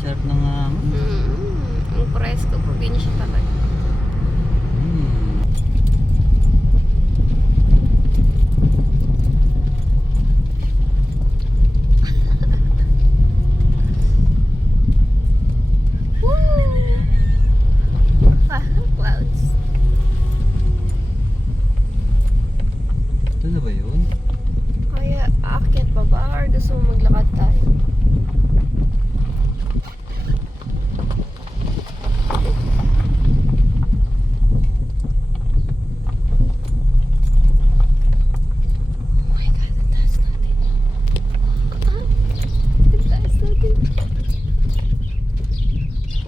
Sarap ng Ang presko, probinsya talaga. Clouds. Ito na ba yun? Kaya aakyat pa ba or gusto mo maglakad tayo? Oh my God, ang taas natin. Ang taas natin.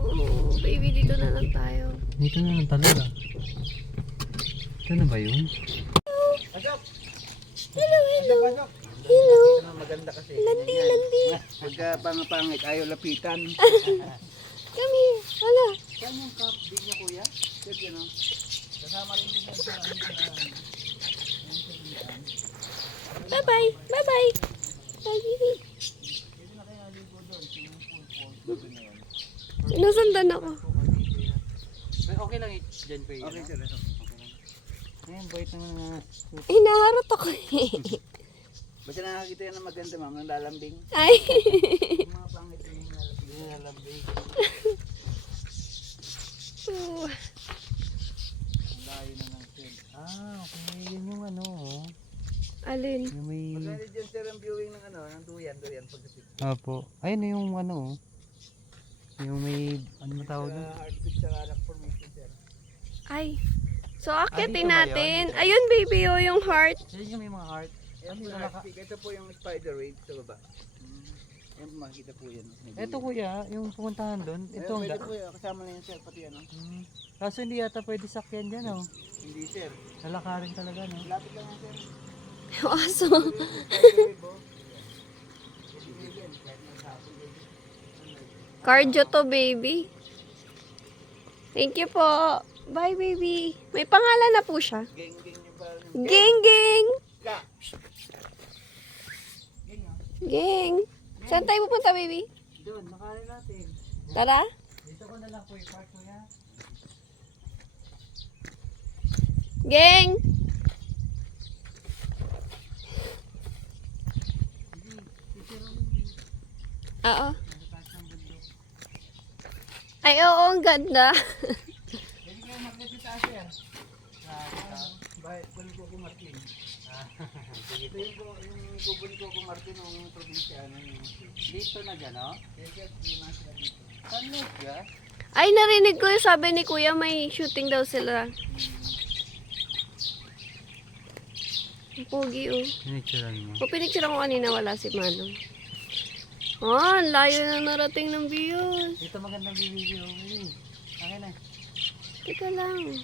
Oh, baby, dito na lang tayo. Dito na lang talaga. Ito na ba yun? Hello, hello. Hello. Maganda kasi. Landi, landi. Pagka pangapangit, ayaw lapitan. Come here. Hala. Saan yung cup? Big niya kuya? Sir, yun o. Kasama rin din sa Bye-bye. Bye-bye. Bye, nasandan ako. Okay lang dyan pa yun. Okay sir. Ayan, bait naman na. Hinaharot ako eh. Basta nakakita yan ng maganda ma'am, ng lalambing. Ay. Yung mga pangit yung lalambing. Oh. Ang layo na ng shed. Okay. Yun yung ano, oh. Alin? Yung may... Maganda dyan sir ang viewing ng ano, ng duyan pagkapit. Opo. Ayun yung ano, oh. Yung may... Ano matawag Sa doon? heartbeat sa rock formation sir. Ay. So, akyatin dito ba natin. Ayun, baby, oh, yung heart. Yan yung may mga heart. Yan po yung heartbeat. Ito po yung spider wave sa baba. Yan po makikita po yan. Ito kuya, yung pumuntahan doon. Ito ang Pwede po yan. Kasama na yan sir, pati ano. Kaso hindi yata pwede sakyan dyan, oh. Hindi sir. Lalakarin talaga, no? Lapit lang yan sir. Aso. Spider wave oh. Cardio to, baby. Thank you po. Bye, baby. May pangalan na po siya. Geng-geng yung parang Geng, geng. Ka! Geng. Saan tayo pupunta, baby? Doon, makarin natin. Tara. Dito ko na lang po i-park kuya. Geng. Oo. Ay, oo, ang ganda. Pwede kayo mag-visita sir. Bakit po ni Coco Martin? Ito yung kubo ni Coco Martin ng probinsyano. Dito na dyan, oh. Kaya sir, hindi mga sila dito. Saan mo siya? Ay, narinig ko yung sabi ni Kuya, may shooting daw sila. Ang pogi, oh. Pinicturean mo. O, pinicture ko kanina, wala si Manong. Ah, ang layo na narating ng views. Dito magandang video. Okay na. Teka lang.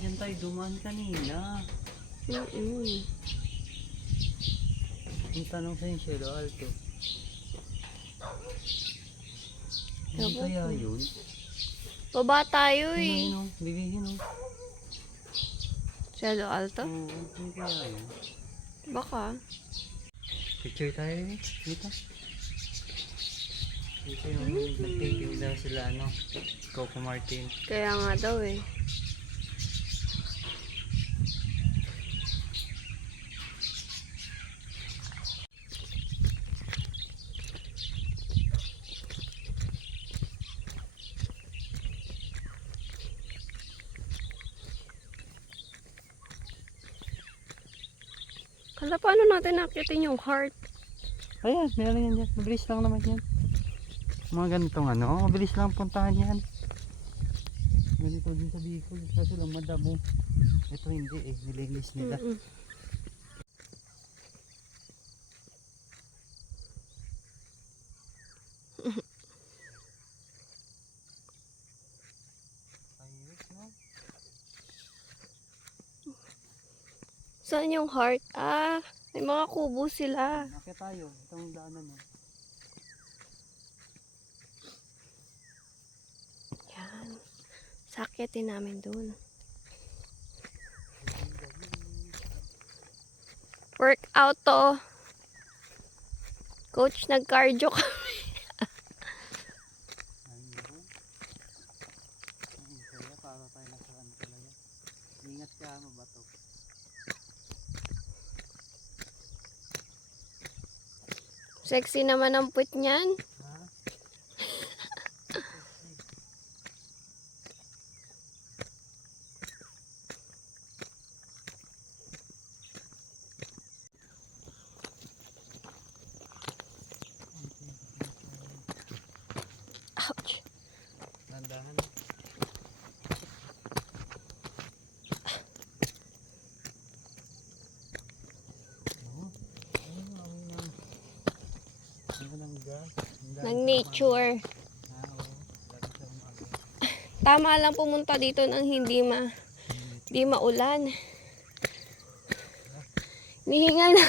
Dyan tayo dumaan kanina. Ang tanong sa yung Cielo Alto. Ano Ewan kaya ko. yun? Baba tayo eh. Yun, bigay yun, oh. Cielo Alto? Oo, ano kaya yun? Baka. Picture tayo eh. Dito. Dito yung nag-taping daw sila, ano, Coco Martin. Kaya nga daw eh. Kala paano natin nakitin yung heart? Ayan, meron yan dyan. Mabilis lang naman yan. Mga ganitong ano, mabilis lang puntahan yan. Ganito din sa Bicol. Kaso lang madamo. Ito hindi eh, nilinis nila. Mm-mm. Ayos, no? Saan yung heart? Ah, may mga kubo sila. Akit tayo, itong daanan mo. Yan. Sakyatin namin dun. Workout to. Coach, nag-cardio ka. Ayun. Ang saya, para tayo nasa ano talaga. Ingat ka, mabato. Sexy naman ang puwit niyan. Ha? Ouch. Nandahan. Ng gas. Ng nature. Oo. Lagi siya umaga. Tama lang pumunta dito nang hindi maulan. Nihingal na.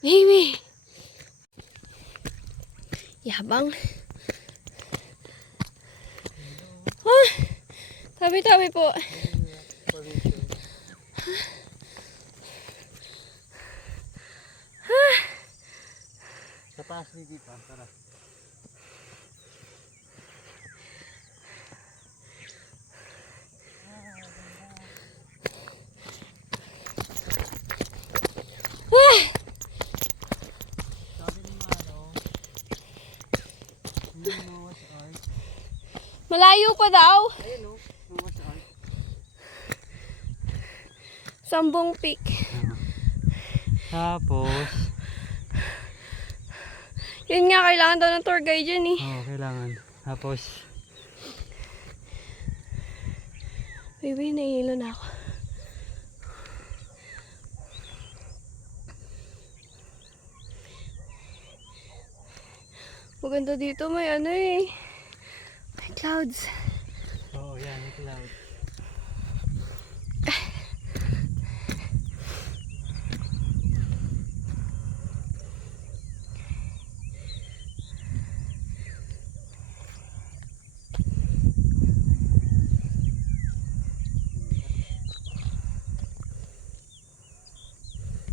Baby. Yabang. Ah, tabi-tabi po. Sa taas ni pa, tara. Sabi ni Maro, yung Noah's Ark. Malayo pa daw. Ayun o, Noah's Ark. Sambong Peak. Tapos, Yun nga, kailangan daw ng tour guide dyan eh. oo, kailangan. Tapos, Baby, nahihilo na ako. Maganda dito, may ano eh. May clouds. oo, yan, may cloud.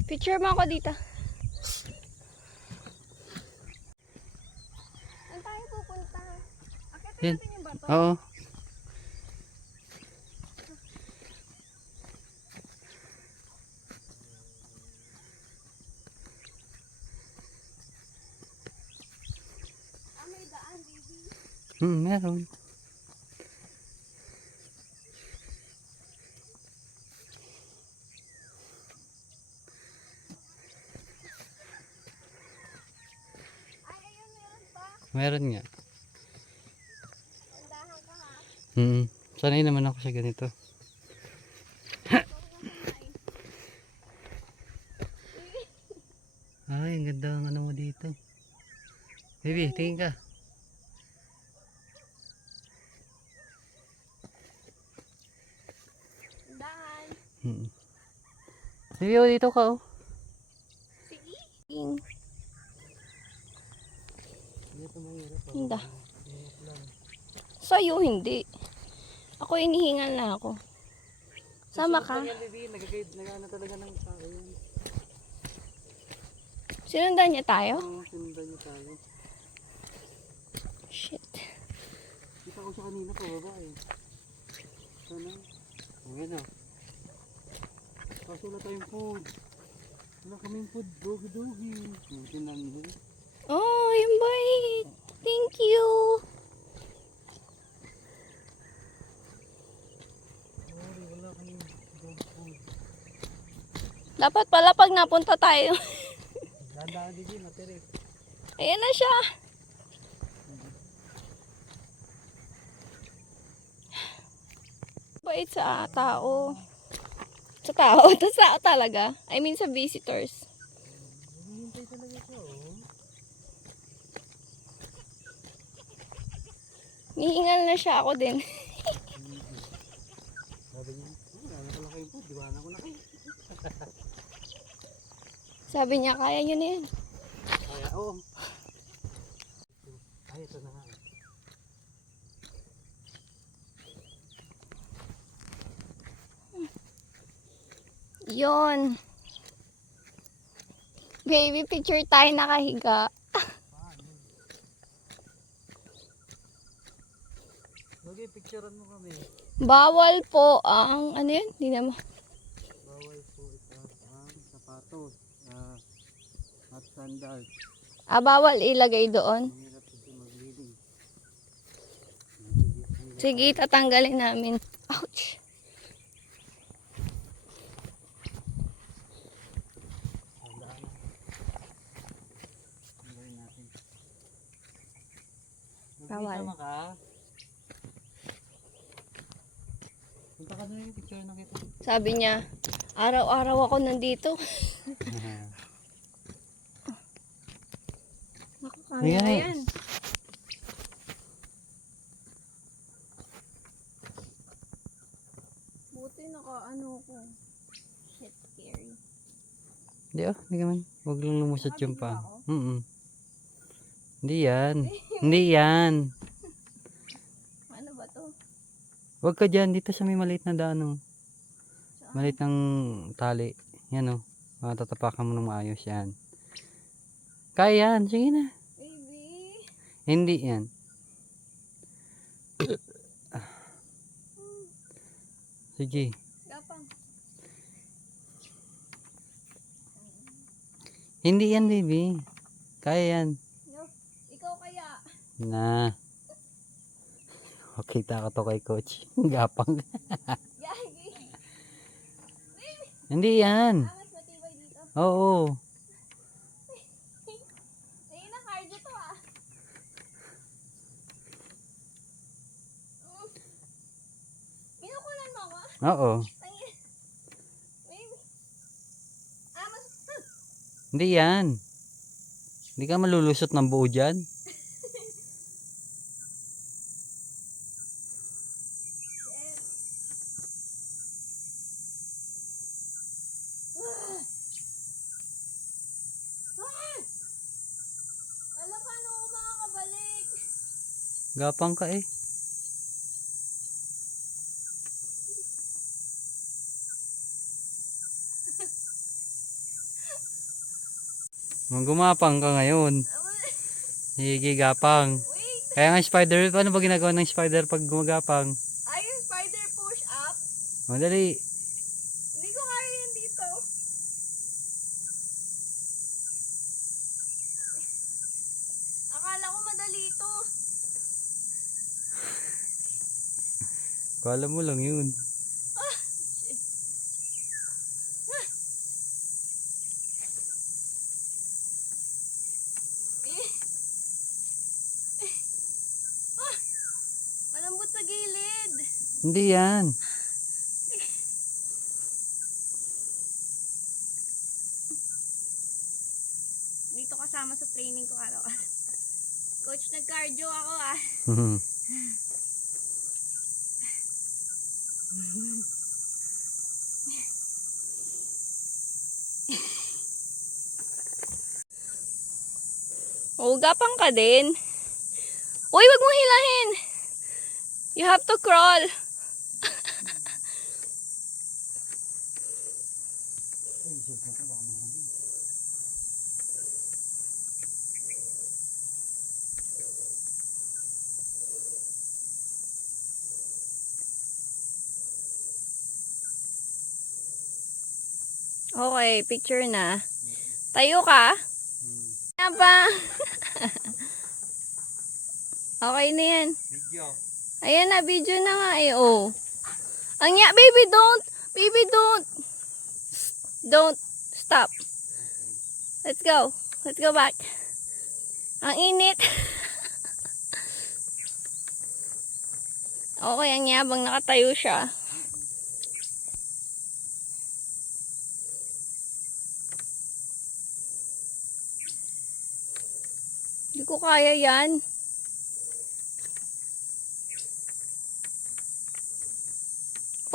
Picture mo ako dito. Saan tayo pupunta? Akitin Yan. natin yung bato. Oo. Ah, may daan, baby. Meron. Ay, ayun, meron pa. Meron nga. Andahan ka ha. Sanay naman ako sa ganito. Ay, ang ganda ng ano mo dito. Baby, tingin ka. Andahan. Baby, oh, dito ka oh. Sige. Dito mahirap oh. Hinda. Hirap lang. Sa'yo, hindi. Ako inihingal na ako. Sama ka. Yan, baby, nagana talaga ng tao yan. Sinundan niya tayo? Oo, sinundan niyo tayo. Shit. Kita ko siya kanina pa, babae. Sana. Okay na. Kaso wala tayong food. Wala kaming food, dogi-dogi. Tinan nyo. Oh, yung bait. Thank you. Sorry, wala kaming Dapat pala pag napunta tayo. Dandaan din, matirik. Ayan na siya. Bait sa tao. Sa tao? Sa tao talaga? I mean sa visitors. Naghihintay talaga siya, oh. Nihingal na siya, ako din. Sabi niya, wala ko lang kayong food, diwan ako na kayo. Sabi niya, kaya nyo na yan. Kaya, oo. Ay, ito na nga. Yon. Baby, picture tayo nakahiga. Okay, picturean mo kami. Bawal po ang, ano yun? Hindi naman. Bawal po itaas ang sapatos at sandals. Bawal ilagay doon. Mahirap kasi mag-leading. Sige, tatanggalin namin. Ouch. Tandaan na. Tanggalin natin. Bawal. Magsama ka. Punta ka na yung picture na kita. Sabi niya, araw-araw ako nandito. Nakakaya Ayan. yan. Buti naka-ano ko. Shit, scary. Hindi hindi ka man. Huwag lang lumusot yung Nakabigla pa. ako? Hindi yan. Hindi yan. Ano ba to? Huwag ka dyan. Dito sa may maliit na daan. Oh. Maliit ng tali. Yan o. Tatapakan mo ng maayos yan. Kaya yan. Sige na. Baby! Hindi yan. Sige. Gapang. Hindi yan, baby. Kaya yan. No, ikaw kaya. Na. Okay, taka to kay coach. Gapang. Gagi. Hindi yan. Mas matibay dito. Oo. Ayun na, cardio to ah. Pinukulan mo ako? Oo. Tangin. Baby. Mas... Hindi yan. Hindi ka malulusot ng buo dyan. Alam, paano ako makakabalik? Gapang ka eh. Gumapang ka ngayon. Sige, gapang. Wait! Kaya nga spider, paano ba ginagawa ng spider pag gumagapang? Ayun, spider push up. Madali. Hindi ko kaya yan dito. Akala ko madali ito. Kala mo lang yun. Shit. Malambot sa gilid. Hindi yan. Dito kasama sa training ko araw-araw. Coach, nag-cardio ako ah. Gapang ka din. Uy, wag mo hilahin. You have to crawl. Okay, picture na. Tayo ka. Ano ba? Okay na yan. Video. Ayan na, video na nga eh, oh. Ang ya, baby, don't. Baby, don't. Don't. stop. Let's go. Let's go back. Ang init. Okay, ang yabang nakatayo siya. Hindi ko kaya yan.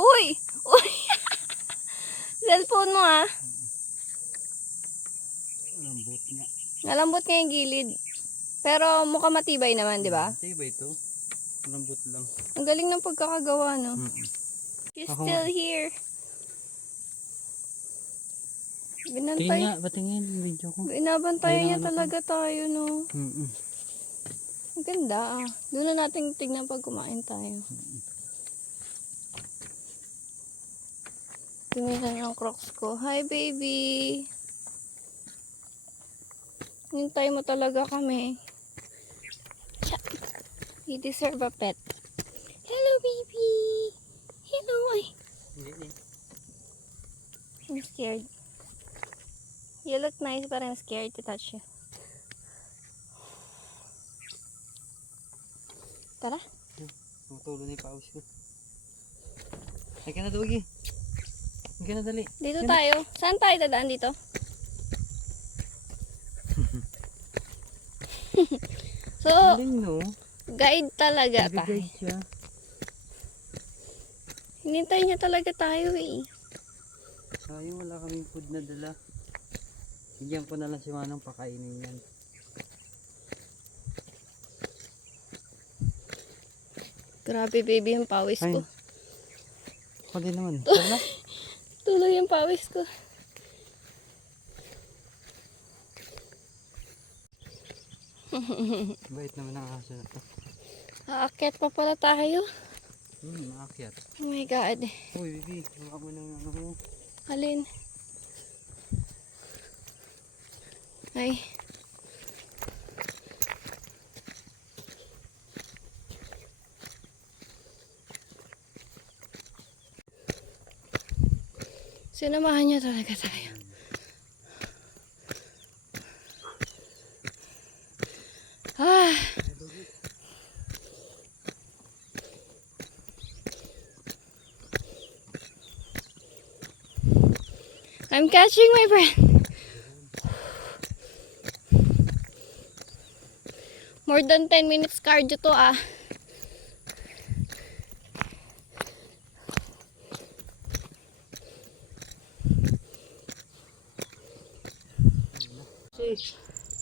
Uy! Uy! Cellphone mo ah. Lambot nga. Nalambot nga yung gilid. Pero mukhang matibay naman, di ba? Matibay ito. Lambot lang. Ang galing ng pagkakagawa, no? She's Ako- still here. Tingin Binantay. nga, patingin yung video ko. Binabantayan niya Kailangan ako. talaga tayo, no? Mm-mm. Ang ganda, ah. Doon na natin tignan pag kumain tayo. Tingnan ang crocs ko. Hi, baby! Hintay mo talaga kami. Cha. You deserve a pet. Hello, baby! Hello! Ay, Hindi. I'm scared. You look nice, but I'm scared to touch you. Tara. Matulo na yung paus ko. Ay ka na, Dugi. Ay ka na, dali. Dito tayo. Saan tayo dadaan dito? So, Galing, no? guide talaga tayo. Nag-guide siya. Hinintay niya talaga tayo eh. Sayang, wala kaming food na dala. Bigyan ko na lang si Manong pakainin yan. Grabe baby yung pawis Ay. ko. Ako din naman. Tara na. Tuloy yung pawis ko. Bait naman ang aso na to. Aakyat pa pala tayo. Maakyat. Oh my God. Uy, Bibi. Huwag mo ng ano mo. Alin? Ay. Sinamahan niya talaga tayo. Ah. I'm catching my breath. More than 10 minutes cardio to ah.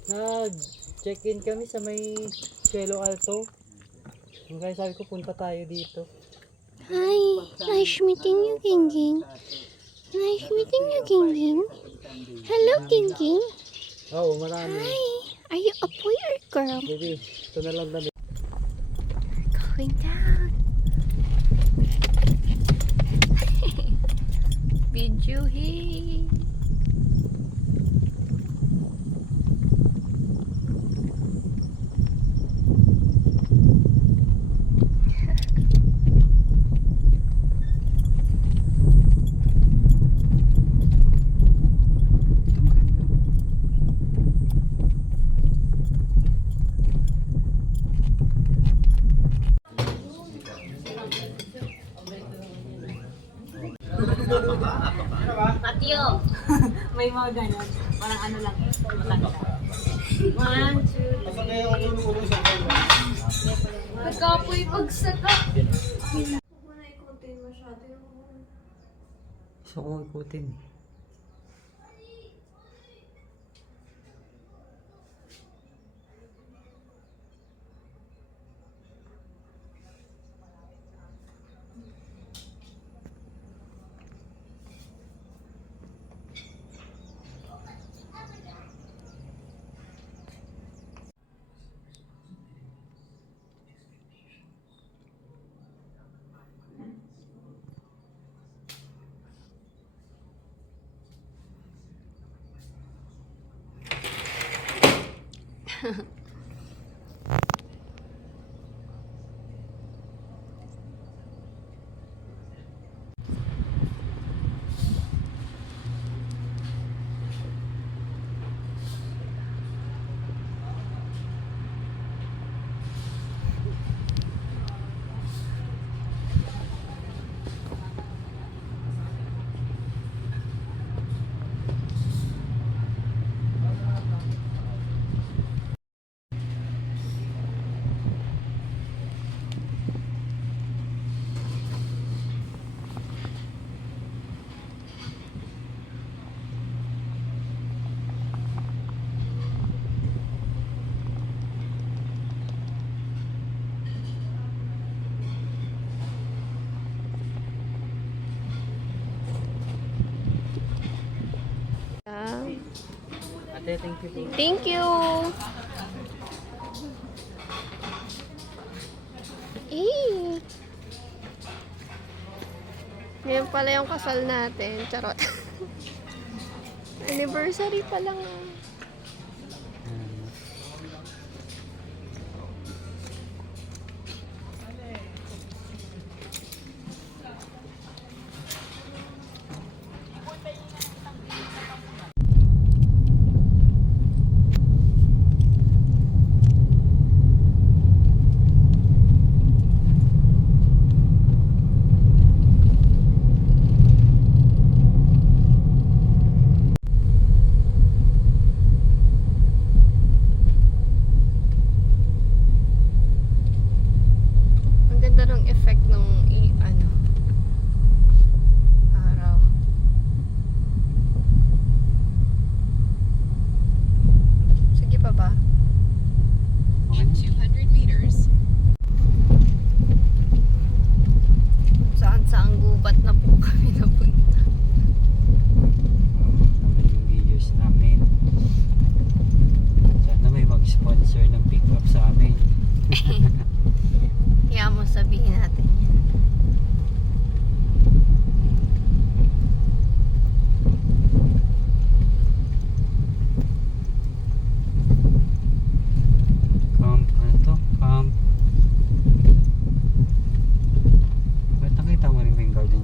Nag-check-in kami sa may Cielo Alto. Yung kaya sabi ko punta tayo dito. Hi, nice meeting you, King. Nice meeting you, King. Hello, King. Oo, marami. Hi, are you a boy or girl? Baby, ito na lang dami. Going down. Video hey. May mga ganon. Parang ano lang, matanda. 1, 2, 3. Nagkapoy pagsaka. Huwag mo na ikutin masyado yung... Gusto ko ikutin. Ate, thank you po. Thank you. Eh. Ngayon pala yung kasal natin. Charot. Anniversary pa lang. Ang ganda ng effect nung araw. Sige pa ba? Okay na. 200 meters. Saan gubat na po kami napunta. Naman yung videos namin. Sana may mag-sponsor ng pick-up sa amin. Kaya mo sabihin natin yan. Camp, ano to? Camp. Ba't nakita mo rin ba yung garden?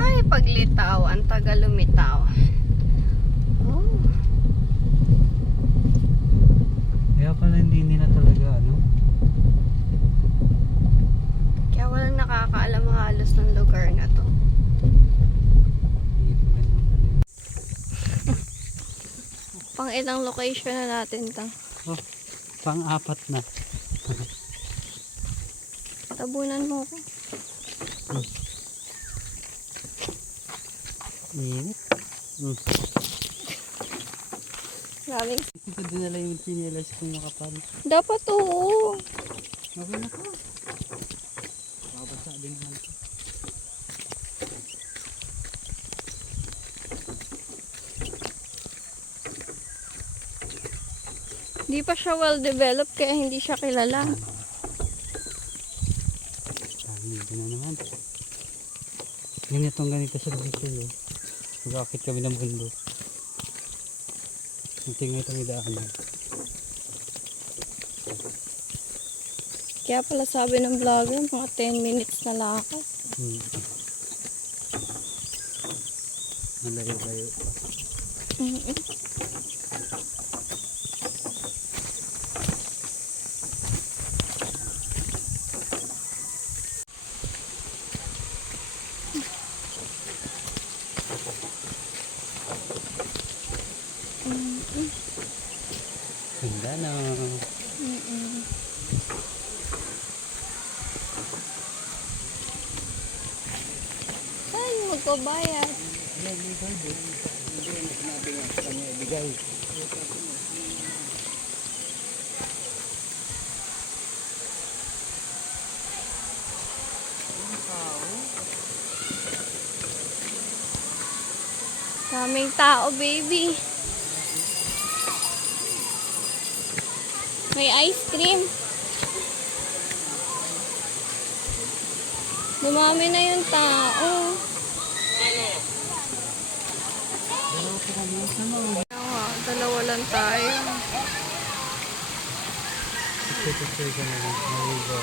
Ay, paglitaw. Ang tagal lumitaw. Oh. Kaya pala hindi nila talaga ano. Kaya walang nakakaalam halos ng lugar na to. Hindi pa ganun pala yun. Pang ilang location na natin to. Pang-apat na. Tabunan mo ko. Init. Maraming. Hindi ko dinala yung chinelas kung makapal. Dapat oo. Okay na po. Babasa din naman ito. Hindi pa siya well developed kaya hindi siya kilala. Dito na naman. Ganito siya dito yun. Mag-akit kami ng mundo. Tingnan ito may daanan. Kaya pala sabi ng vlogger, mga 10 minutes na lakad. Malayo-layo pa. Ganda na. Saan magbabayad? Daming tao, baby. May ice cream. Dumami na yung tao. Dalawa lang tayo. Picture ka na lang. Naligo.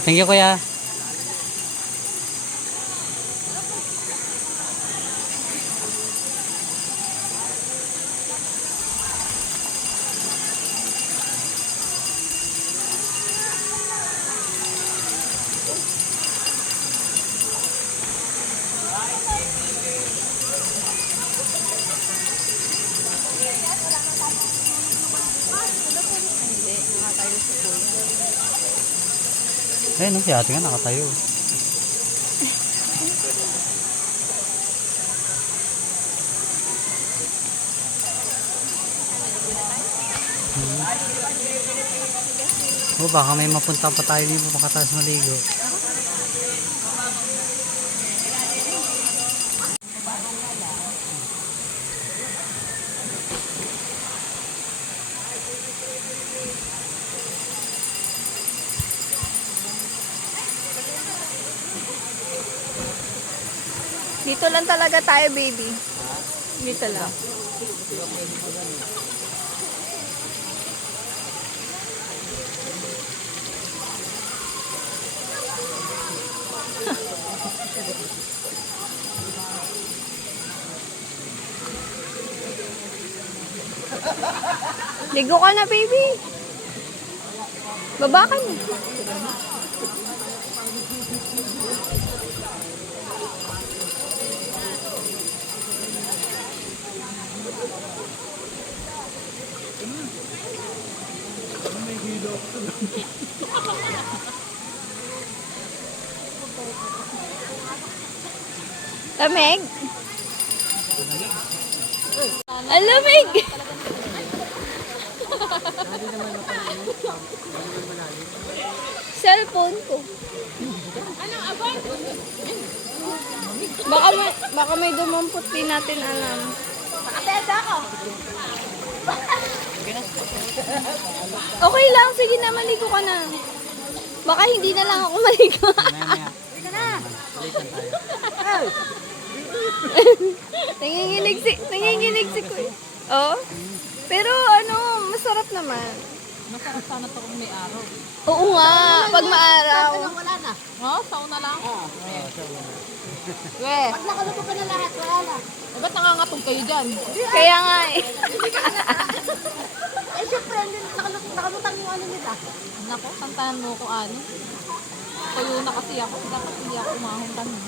Thank you, kuya. Hindi, nakatayo sa pool. Ayun, no, si ate nga nakatayo. Baka may mapunta pa tayo dito makataas maligo. Dito lang talaga tayo, baby. Dito lang. Ligo ka na, baby. Baba ka na. Lamig? Ang lamig! Cellphone ko. Baka may dumampot, di natin alam. Nakatesa ako. Okay lang, sige na, maligo ka na. Baka hindi na lang ako maligo. Nanginginig si Kuya. Oh? Pero ano, masarap naman. Masarap sana to kung may araw. Oo nga, pag maaraw. Wala na. Oh, sauna lang. Pag nakaluto ka na lahat, wala na. Ba't nangangatog kayo dyan? Kaya nga eh. Eh, syempre, nakalutang yung ano nila. Nako, tantanan mo ko ano. Tuyo na kasi ako. Dapat hindi ako umahong tanong.